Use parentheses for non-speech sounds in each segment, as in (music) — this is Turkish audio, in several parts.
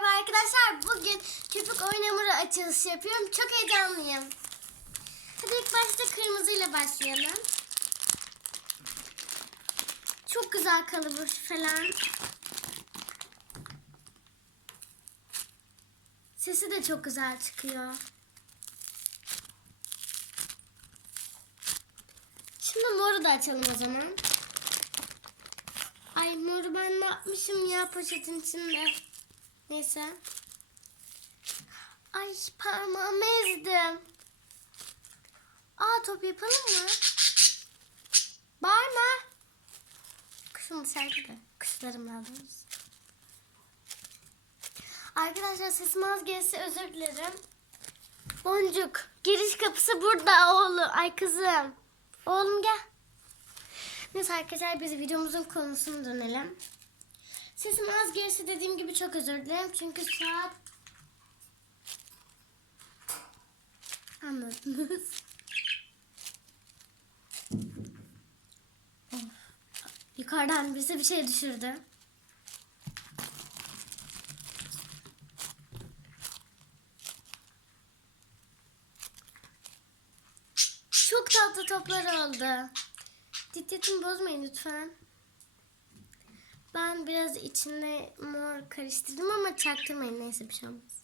Merhaba arkadaşlar. Bugün köpük oynamuru açılışı yapıyorum. Çok heyecanlıyım. Hadi ilk başta kırmızıyla başlayalım. Çok güzel kalıbı falan. Sesi de çok güzel çıkıyor. Şimdi moru da açalım o zaman. Ay moru ben ne yapmışım ya poşetin içinde. Neyse. Ay parmağımı ezdim. Aa top yapalım mı? Bağırma. Kuşum dışarıda. Kuşlarım daha doğrusu. Arkadaşlar sesim az gelirse özür dilerim. Boncuk. Giriş kapısı burada oğlum. Ay kızım. Oğlum gel. Neyse arkadaşlar biz videomuzun konusuna dönelim. Sesim az gelirse dediğim gibi çok özür dilerim. Çünkü saat... Anladınız. Yukarıdan birisi bir şey düşürdü. Çok tatlı toplar oldu. Dikkatimi bozmayın lütfen. Ben biraz içinde mor karıştırdım ama çaktırmayın neyse bir şey olmaz.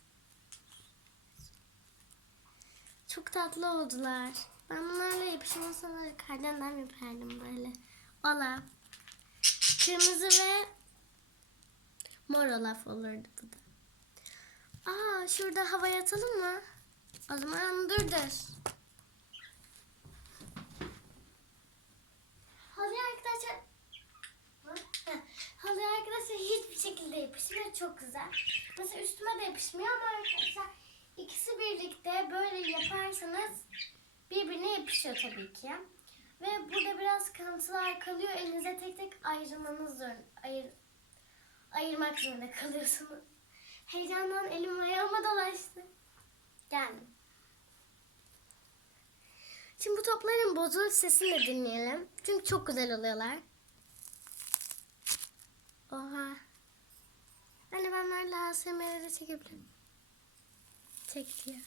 Çok tatlı oldular. Ben bunlarla yapışmasına kardan yapardım böyle. Ola. Kırmızı ve mor olaf olurdu bu da. Aa şurada havaya atalım mı? O zaman dur dur. Hadi arkadaşlar. Heh, Halı arkadaşlar hiçbir şekilde yapışmıyor. Çok güzel. Mesela üstüme de yapışmıyor ama arkadaşlar ikisi birlikte böyle yaparsanız birbirine yapışıyor tabii ki. Ve burada biraz kantılar kalıyor. Elinize tek tek ayırmanız zor. Ayır, ayırmak zorunda kalıyorsunuz. Heyecandan elim ayağıma dolaştı. Geldim. Şimdi bu topların bozuluş sesini de dinleyelim. Çünkü çok güzel oluyorlar. Oha. Böyle ASMR'de çekebilirim. Çek diyor.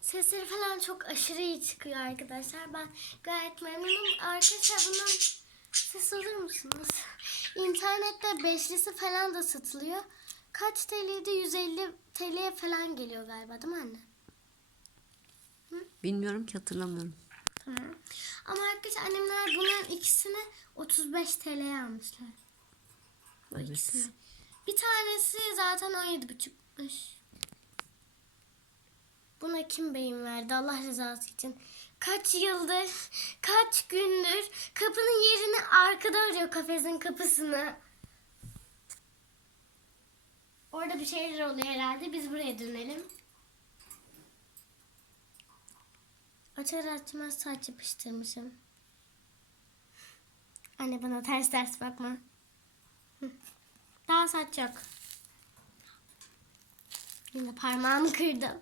Sesleri falan çok aşırı iyi çıkıyor arkadaşlar. Ben gayet memnunum. Arkadaşlar bundan ses alır mısınız? İnternette beşlisi falan da satılıyor. Kaç TL'de 150 TL'ye falan geliyor galiba değil mi anne? Bilmiyorum ki hatırlamıyorum. Ama arkadaşlar annemler bunların ikisini 35 TL'ye almışlar. Bu Evet. ikisini. Bir tanesi zaten 17,5'muş. Buna kim beyin verdi Allah rızası için? Kaç yıldır, kaç gündür kapının yerini arkada arıyor kafesin kapısını. Orada bir şeyler oluyor herhalde. Biz buraya dönelim. Açar açmaz saç yapıştırmışım. Anne bana ters ters bakma. Daha saç yok. Yine parmağımı kırdım.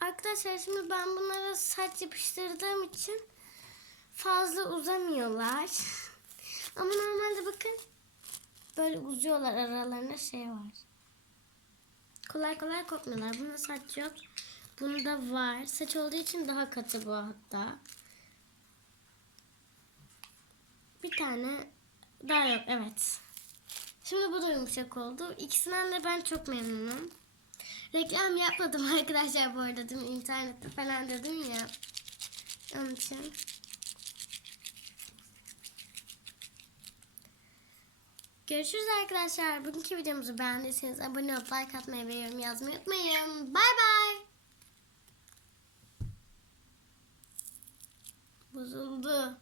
Arkadaşlar şimdi ben bunlara saç yapıştırdığım için fazla uzamıyorlar. Ama normalde bakın böyle uzuyorlar aralarında şey var. Kolay kolay kopmuyorlar. Bunda saç yok. Bunda var. Saç olduğu için daha katı bu hatta. Bir tane daha yok. Evet. Şimdi bu da yumuşak oldu. İkisinden de ben çok memnunum. Reklam yapmadım (laughs) arkadaşlar bu arada. Dün internette falan dedim ya. Onun için. Görüşürüz arkadaşlar. Bugünkü videomuzu beğendiyseniz abone olup like atmayı ve yorum yazmayı unutmayın. Bay bay. Bozuldu.